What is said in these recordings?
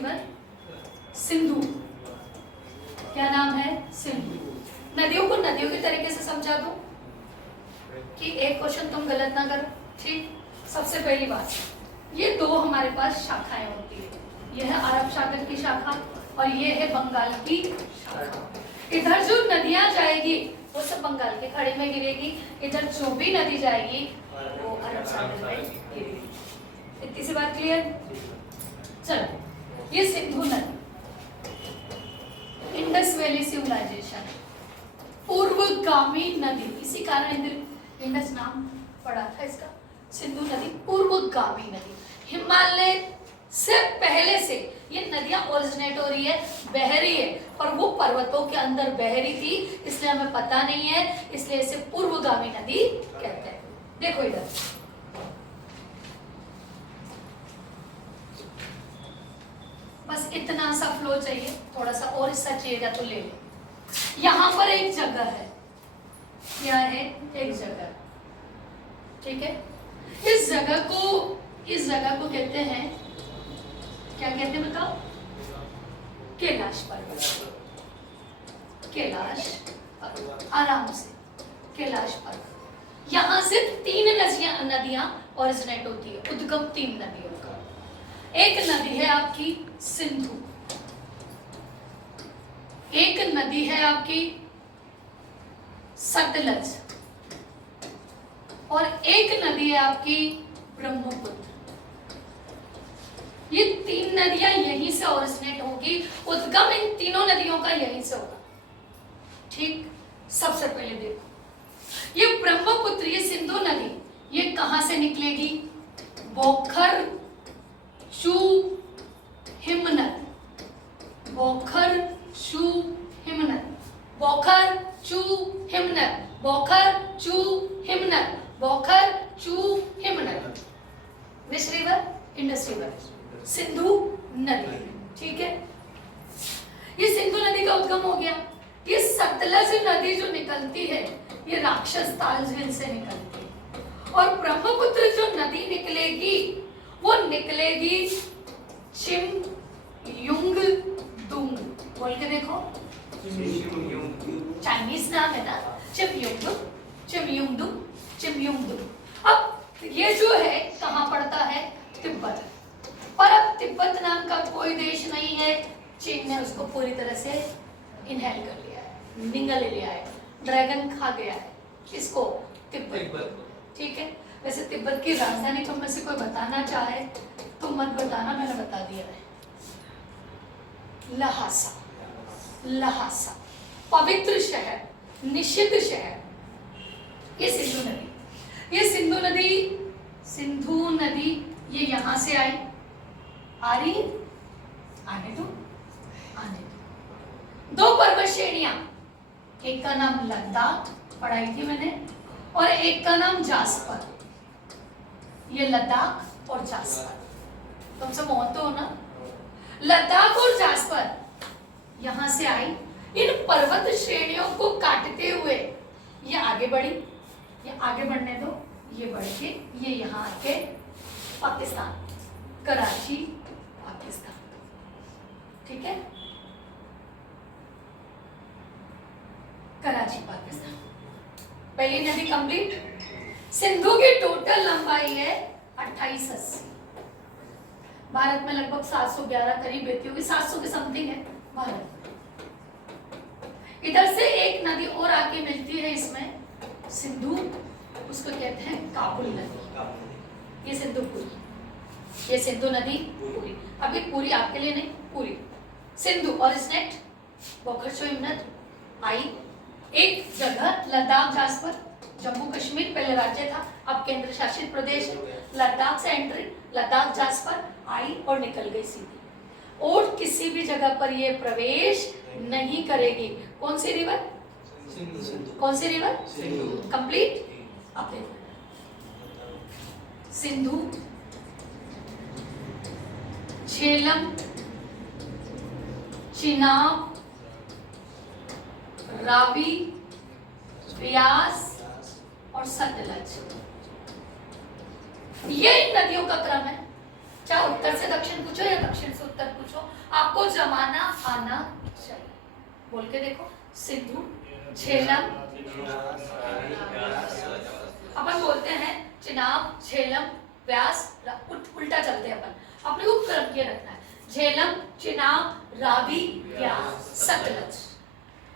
River? Sindhu. क्या नाम है? सिंधु। नदियों को नदियों के तरीके से समझा दो कि एक क्वेश्चन तुम गलत ना करो। ठीक, सबसे पहली बात, ये दो हमारे पास शाखाएं होती है, यह है अरब सागर की शाखा और ये है बंगाल की शाखा। इधर जो नदियां जाएगी वो सब बंगाल के खाड़ी में गिरेगी, इधर जो भी नदी जाएगी वो अरब सागर में गिरेगी। इतनी सी बात क्लियर? चलो, ये सिंधु नदी, इंडस वैली सिविलाइजेशन, पूर्वगामी नदी, इसी कारण इंडस नाम पड़ा था इसका। सिंधु नदी पूर्वगामी नदी, हिमालय से पहले से ये नदियां ओरिजिनेट हो रही है, बह रही है, पर वो पर्वतों के अंदर बह रही थी, इसलिए हमें पता नहीं है, इसलिए इसे पूर्वगामी नदी कहते हैं। देखो इधर, बस इतना सा फ्लो चाहिए, थोड़ा सा और हिस्सा चाहिएगा तो ले लो। यहां पर एक जगह है, क्या है? एक जगह, ठीक है। इस जगह को कहते हैं, क्या कहते हैं बताओ? कैलाश पर्वत। कैलाश पर्वत, आराम से, कैलाश पर्वत। यहां से 3 नदियां ओरिजिनेट होती है, उद्गम 3 नदियों का। एक नदी है आपकी सिंधु, एक नदी है आपकी सतलज, और एक नदी है आपकी ब्रह्मपुत्र। ये 3 नदियां यहीं से ओरिजिनेट होगी, उद्गम इन तीनों नदियों का यहीं से होगा। ठीक, सबसे पहले देखो, ये ब्रह्मपुत्र, ये सिंधु नदी, ये कहां से निकलेगी? बोखर चू हिमनद, बोखर चू हिमनद, बोखर चू हिमनद, बोखर चू हिमनद, बोखर चू हिमनद। Which river? Indus river, Sindhu नदी। ठीक है, ये सिंधु नदी का उद्गम हो गया। ये सतलज नदी जो निकलती है ये राक्षस ताल झील से निकलती है, और ब्रह्मपुत्र जो नदी निकलेगी वो निकलेगी चिमयुंग दुंग। बोल के देखो, चाइनीज नाम है ना, चिमयुंग, चिमयुंग, चिमयुंग। अब ये जो है कहाँ पड़ता है? तिब्बत। पर अब तिब्बत नाम का कोई देश नहीं है, चीन ने उसको पूरी तरह से इनहेल कर लिया है, निगल लिया है, ड्रैगन खा गया है। किसको? तिब्बत। ठीक है, वैसे तिब्बत की राजधानी को में से कोई बताना चाहे तो मत बताना, मैंने बता दिया है, लहासा। लहासा पवित्र शहर, निषिद्ध शहर। ये सिंधु नदी, ये सिंधु नदी, सिंधु नदी ये यहां से आई, आ रही, आने दो, आने दो। 2 पर्वत श्रेणियां, एक का नाम लद्दाख, पढ़ाई थी मैंने, और एक का नाम जास्पर। ये लद्दाख और जास्पर, तुम सब मोहन तो हो ना? लद्दाख और जास्पर यहां से आई, इन पर्वत श्रेणियों को काटते हुए ये आगे बढ़ी, ये आगे बढ़ने दो, ये बढ़ के ये यहाँ आके पाकिस्तान, कराची, पाकिस्तान। ठीक है, कराची, पाकिस्तान। पहली नदी कंप्लीट। सिंधु की टोटल लंबाई है 2880। भारत में लगभग 711 करीब बहती होगी, 700 के समथिंग है भारत में। इधर से एक नदी और आके मिलती है इसमें, सिंधु, उसको कहते हैं काबुल नदी। ये सिंधु पूरी, ये सिंधु नदी पूरी, अभी पूरी आपके लिए नहीं, पूरी सिंधु ओरिजिनेट बोखर हिमनद आई। एक जगह लद्दाख, जास्पर, जम्मू कश्मीर पहले राज्य था, अब केंद्र शासित प्रदेश है। लद्दाख से एंट्री, लद्दाख जास्पर आई और निकल गई सीधी, और किसी भी जगह पर ये प्रवेश नहीं करेगी। कौन सी रिवर? कौन सी रिवर? कंप्लीट। अब देखो, सिंधु, झेलम, चिनाब, रावी, ब्यास और सतलज, ये इन नदियों का क्रम है। चाहे उत्तर से दक्षिण पूछो या दक्षिण से उत्तर पूछो, आपको जमाना आना चाहिए। बोल के देखो, सिंधु, झेलम, अपन बोलते हैं चिनाब, झेलम, व्यास, उल्टा चलते हैं अपन, अपने को क्रम किए रखना है, झेलम, चिनाब, रावी, व्यास, सतलज।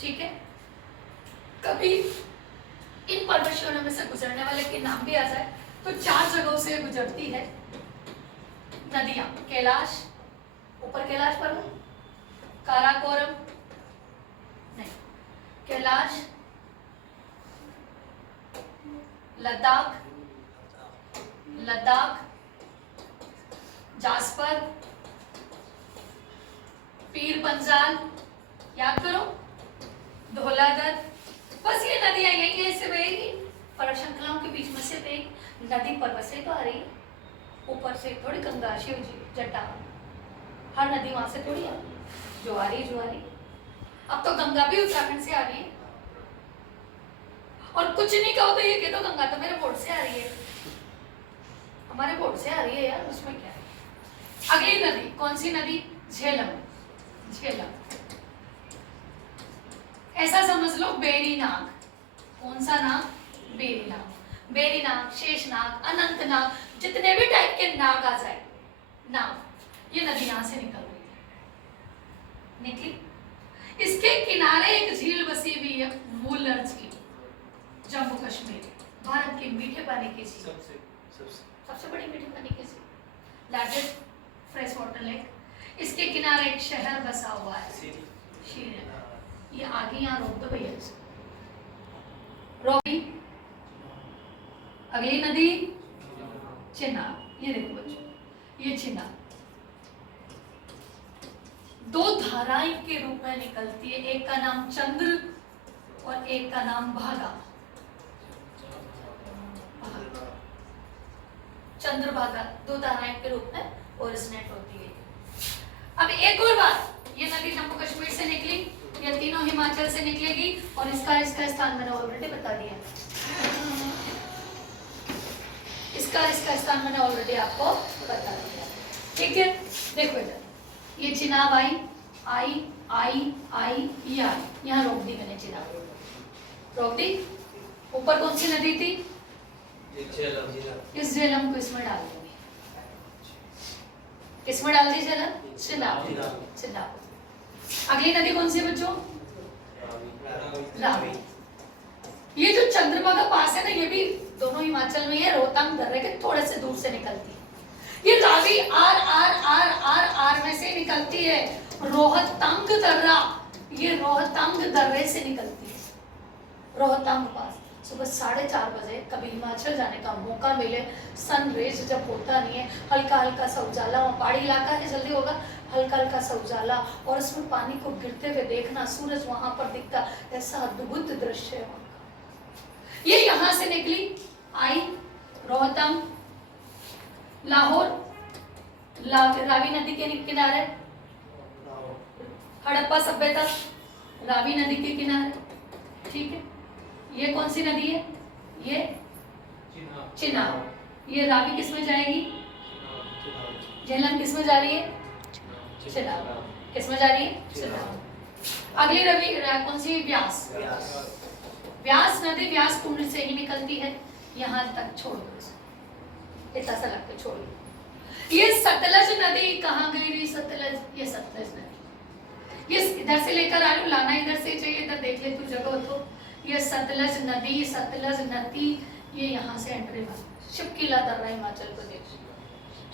ठीक है, कभी इन पर्वतश्रेणियों में से गुजरने वाले के नाम भी आ जाए तो 4 जगहों से गुजरती है नदियां। कैलाश, ऊपर कैलाश पर्वत, काराकोरम नहीं, कैलाश, लद्दाख, जास्पर, पीर पंजाल, याद करो, धौलाधर। बस ये नदियां यही है, इससे बहेगी, पर्वत श्रृंखलाओं के बीच में से बहेगी। नदी पर्वत से तो आ रही है, ऊपर से थोड़ी, गंगा, शिव जी, जटा, हर नदी वहां से थोड़ी है जो आ रही है। अब तो गंगा भी उत्तराखंड से आ रही है, और कुछ नहीं कहो तो ये कह दो गंगा तो मेरे बोर्ड से आ रही है, हमारे बोर्ड से आ रही है यार, उसमें क्या है। अगली नदी कौन सी नदी? झेलम। ऐसा समझ लो बेरीनाग। कौन सा नाग? बेरीनाग। बेरीनाग, शेषनाग, अनंतनाग, जितने भी टाइप के नाग आ जाए, नाग, ये नदी यहां से निकल रही है, निकली। इसके किनारे एक झील बसी हुई है, वुलर झील, जम्मू कश्मीर, भारत की मीठे पानी की झील, सबसे बड़ी मीठे पानी की झील, लार्जेस्ट फ्रेश वाटर लेक। इसके किनारे एक शहर बसा हुआ है, श्रीनगर। ये आगे यहाँ रोक दो भैया, रोकी। अगली नदी चिनाब। ये देखो बच्चों, ये चिनाब 2 धाराएं के रूप में निकलती है, एक का नाम चंद्र और एक का नाम भागा। चंद्रभागा 2 धाराएं के रूप में ओरिजिनेट होती है। अब एक और बात, ये नदी जम्मू कश्मीर से निकली, ये तीनों हिमाचल से निकलेगी, और इसका स्थान मैंने ऑलरेडी बता दिया, इसका स्थान मैंने ऑलरेडी आपको बता दिया। ठीक है, देखो इधर, ये चिनाब आई, ये आई, यहाँ रोक दी मैंने, चिनाब रोक दी। ऊपर कौन सी नदी थी? इस झेलम को इसमें डाल दूंगी, किसमें डाल दी झेलम? चिनाब। अगली नदी कौन सी बच्चों? रावी। ये जो चंद्रभागा पास है ना, ये भी दोनों हिमाचल में है, रोहतांग दर्रे के थोड़े से दूर से निकलती है। ये रावी आर में से निकलती है। रोहतांग दर्रा, ये रोहतांग दर्रे से निकलती है, रोहतांग पास। सुबह 4:30 बजे कभी हिमाचल जाने का मौका मिले, सन रेज जब होता नहीं है, हल्का सा उजाला, वहाँ पहाड़ी इलाका है, जल्दी होगा, हल्का सा उजाला, और उसमें पानी को गिरते हुए देखना, सूरज वहां पर दिखता, ऐसा अद्भुत दृश्य है वहां का। ये यहाँ से निकली, आई रोहतांग, लाहौर, रावी नदी के किनारे, हड़प्पा सभ्यता रावी नदी के किनारे। ठीक है, ये कौन सी नदी है? ये चिनाब। ये रावी किस में जाएगी? झेलम किस में जा रही है? चिनाब। किस में जा रही है? चिनाब। अगली रवि कौन सी? व्यास। व्यास नदी व्यास कुंड से ही निकलती है, यहाँ तक छोड़ दो, इतना सा लगता छोड़ दो। ये सतलज नदी कहाँ गई रही? सतलज, ये सतलज नदी, ये इधर से लेकर आ लू, लाना इधर से चाहिए, इधर देख ले तू जगह तो। ये सतलज नदी ये यहाँ से एंट्री मार, शिवकीला दर्रा हिमाचल प्रदेश,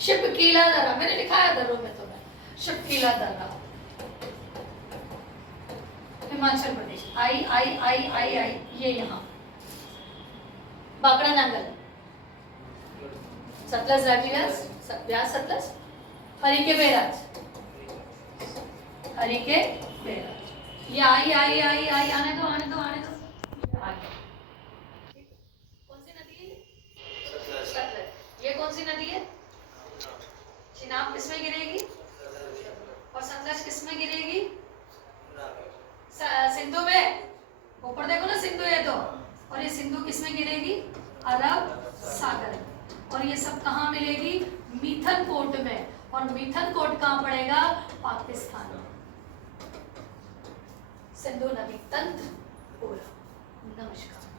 शिवकीला दर्रा मैंने लिखाया दर्रों में, तो शिवकीला दर्रा हिमाचल प्रदेश, आई ये यहाँ बाकड़ा नांगल, सतलज रावी व्यास सतलज, हरी के बैराज, ये आई आने दो कौन सी नदी है? सतलज। ये कौन सी नदी है? चिनाब किसमें गिरेगी? और सतलज किसमें गिरेगी? सिंधु में। ऊपर देखो ना, सिंधु है तो, और ये सिंधु किसमें गिरेगी? अरब सागर। और ये सब कहाँ मिलेगी? मिथन कोट में। और मिथन कोट कहाँ पड़ेगा? पाकिस्तान में सिंधु नदी तंत्र पूरा। नमस्कार।